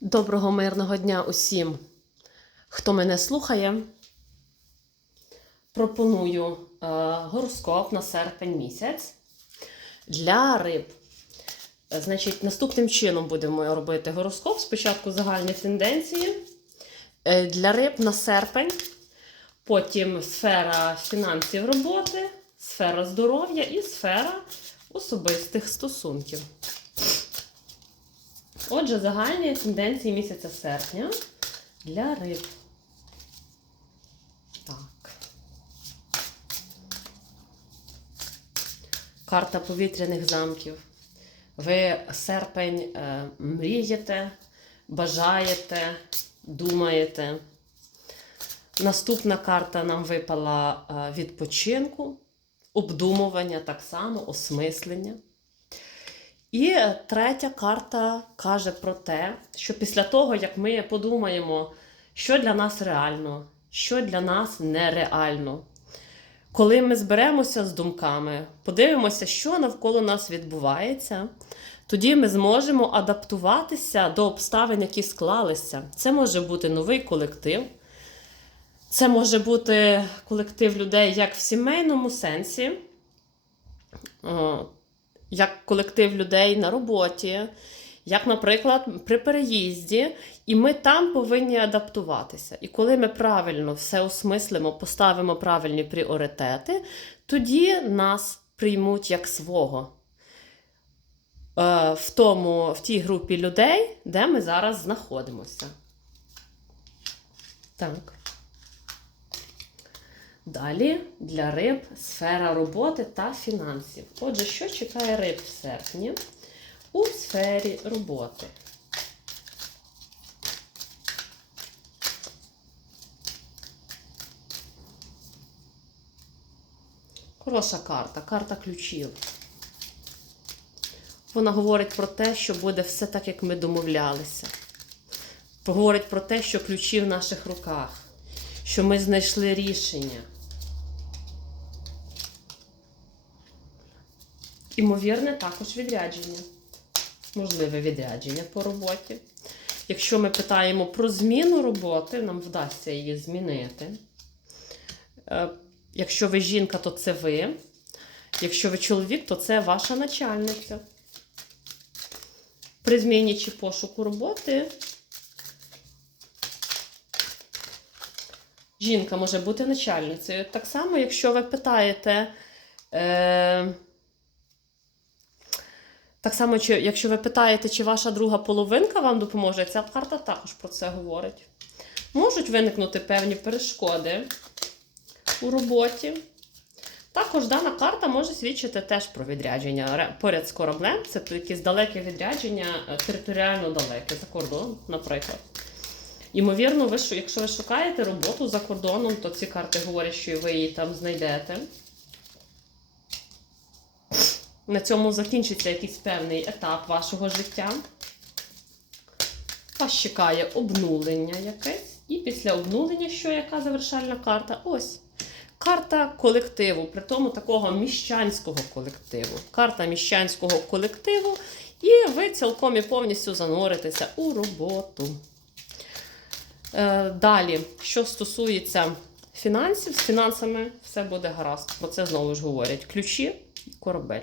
Доброго мирного дня усім, хто мене слухає. Пропоную е, гороскоп на серпень місяць для риб. Е, Значить, наступним чином будемо робити гороскоп. Спочатку загальні тенденції е, для риб на серпень, потім сфера фінансів роботи, сфера здоров'я і сфера особистих стосунків. Отже, загальні тенденції місяця серпня для риб. Так. Карта повітряних замків. Ви серпень е, мрієте, бажаєте, думаєте. Наступна карта нам випала е, відпочинку, обдумування так само, осмислення. І третя карта каже про те, що після того, як ми подумаємо, що для нас реально, що для нас нереально, коли ми зберемося з думками, подивимося, що навколо нас відбувається, тоді ми зможемо адаптуватися до обставин, які склалися. Це може бути новий колектив, це може бути колектив людей як в сімейному сенсі. Як колектив людей на роботі, як, наприклад, при переїзді, і ми там повинні адаптуватися. І коли ми правильно все осмислимо, поставимо правильні пріоритети, тоді нас приймуть як свого. Е, В, тому, в тій групі людей, де ми зараз знаходимося. Так. Далі для риб сфера роботи та фінансів. Отже, що чекає риб в серпні у сфері роботи? Хороша карта, карта ключів. Вона говорить про те, що буде все так, як ми домовлялися. Говорить про те, що ключі в наших руках, що ми знайшли рішення. Імовірне також відрядження. Можливе відрядження по роботі. Якщо ми питаємо про зміну роботи, нам вдасться її змінити. Е, Якщо ви жінка, то це ви. Якщо ви чоловік, то це ваша начальниця. При зміні чи пошуку роботи жінка може бути начальницею. Так само, якщо ви питаєте. Е, так само, чи, якщо ви питаєте, чи ваша друга половинка вам допоможе, ця карта також про це говорить. Можуть виникнути певні перешкоди у роботі. Також дана карта може свідчити теж про відрядження поряд з кораблем. Це якесь далеке відрядження, е, територіально далеке, за кордон, наприклад. Ймовірно, ви, якщо ви шукаєте роботу за кордоном, то ці карти говорять, що ви її там знайдете. На цьому закінчиться якийсь певний етап вашого життя. Вас чекає обнулення якесь. І після обнулення, що яка завершальна карта? Ось. Карта колективу, при тому такого міщанського колективу. Карта міщанського колективу, і ви цілком і повністю зануритеся у роботу. Е, Далі, що стосується фінансів, з фінансами все буде гаразд. Про це знову ж говорять ключі і корабель.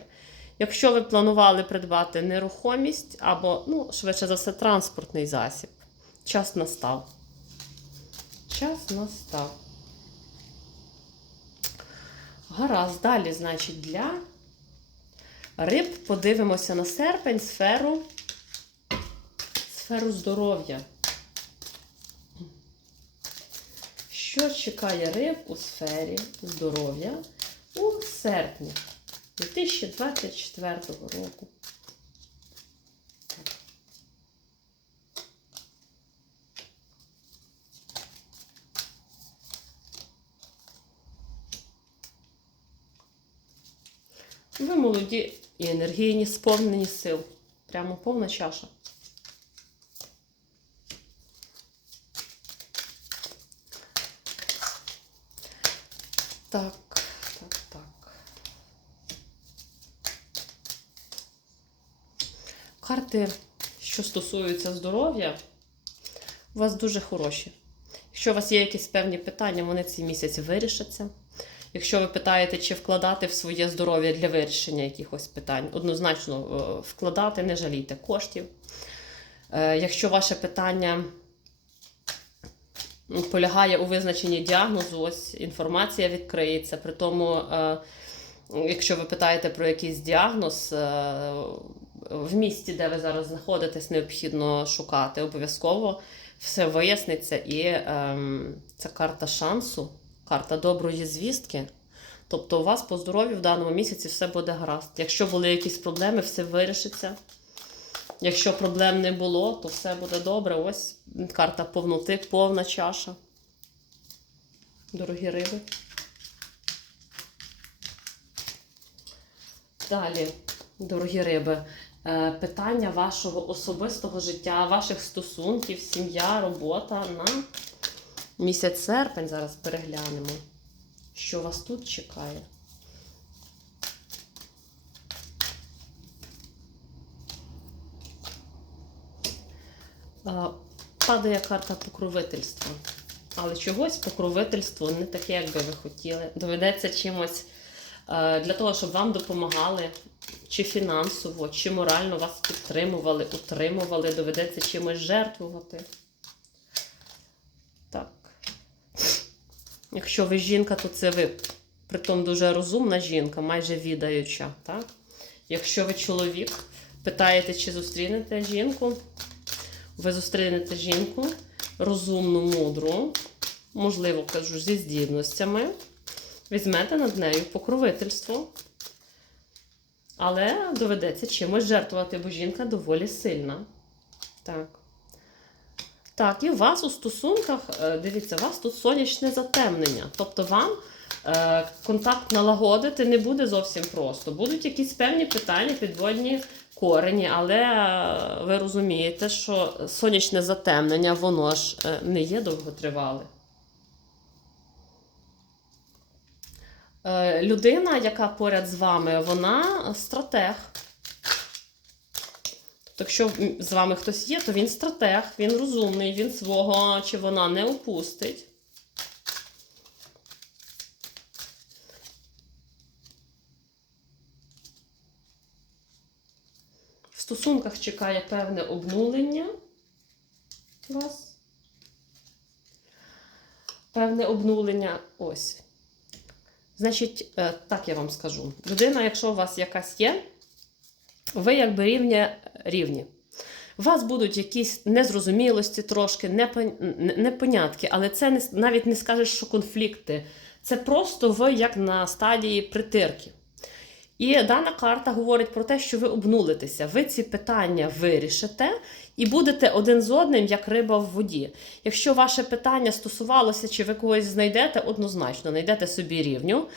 Якщо ви планували придбати нерухомість або, ну, швидше за все, транспортний засіб, час настав. Час настав. Гаразд, далі, значить, для риб подивимося на серпень сферу, сферу здоров'я. Що чекає риб у сфері здоров'я у серпні 2024 року? Ви молоді і енергійні, сповнені сил. Прямо повна чаша. Так, так. Карти, що стосуються здоров'я, у вас дуже хороші. Якщо у вас є якісь певні питання, вони цей місяць вирішаться. Якщо ви питаєте, чи вкладати в своє здоров'я для вирішення якихось питань, однозначно е, вкладати, не жалійте коштів. Е, Якщо ваше питання полягає у визначенні діагнозу, ось інформація відкриється. При тому, е, якщо ви питаєте про якийсь діагноз, в місті, де ви зараз знаходитесь, необхідно шукати обов'язково. Все виясниться, і ем, це карта шансу, карта доброї звістки. Тобто у вас по здоров'ю в даному місяці все буде гаразд. Якщо були якісь проблеми, все вирішиться. Якщо проблем не було, то все буде добре. Ось карта повноти, повна чаша. Дорогі риби. Далі, дорогі риби, питання вашого особистого життя, ваших стосунків, сім'я, робота на місяць серпень. Зараз переглянемо, що вас тут чекає. Е, Падає карта покровительства. Але чогось покровительство не таке, як би ви хотіли. Доведеться чимось е, для того, щоб вам допомагали, чи фінансово, чи морально вас підтримували, утримували, доведеться чимось жертвувати. Так. Якщо ви жінка, то це ви притом дуже розумна жінка, майже відаюча. Так? Якщо ви чоловік, питаєте, чи зустрінете жінку, ви зустрінете жінку розумну, мудру, можливо, кажу, зі здібностями, візьмете над нею покровительство. Але доведеться чимось жертвувати, бо жінка доволі сильна. Так. Так, і у вас у стосунках, е, дивіться, у вас тут сонячне затемнення. Тобто вам е, контакт налагодити не буде зовсім просто. Будуть якісь певні питання, підводні корені, але е, ви розумієте, що сонячне затемнення, воно ж е, не є довготривале. Людина, яка поряд з вами, вона стратег. Тобто, якщо з вами хтось є, то він стратег, він розумний, він свого чи вона не упустить. В стосунках чекає певне обнулення вас. Певне обнулення ось. Значить, е, так я вам скажу. Людина, якщо у вас якась є, ви якби рівні рівні. У вас будуть якісь незрозумілості трошки, непонятки, але це не, навіть не скажеш, що конфлікти. Це просто ви як на стадії притирки. І дана карта говорить про те, що ви обнулитеся, ви ці питання вирішите і будете один з одним, як риба в воді. Якщо ваше питання стосувалося, чи ви когось знайдете, однозначно знайдете собі рівню.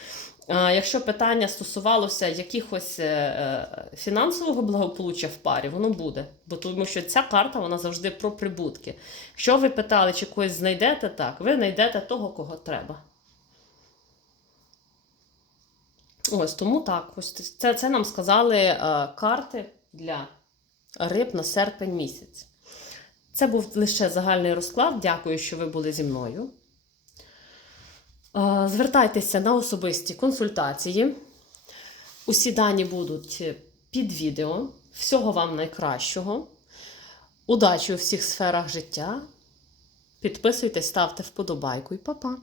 Якщо питання стосувалося якихось е, е, фінансового благополуччя в парі, воно буде. Бо тому що ця карта вона завжди про прибутки. Якщо ви питали, чи когось знайдете так, ви знайдете того, кого треба. Ось тому так. Ось це, це нам сказали е, карти для риб на серпень місяць. Це був лише загальний розклад. Дякую, що ви були зі мною. Е, Звертайтеся на особисті консультації. Усі дані будуть під відео. Всього вам найкращого. Удачі у всіх сферах життя. Підписуйтесь, ставте вподобайку і па-па!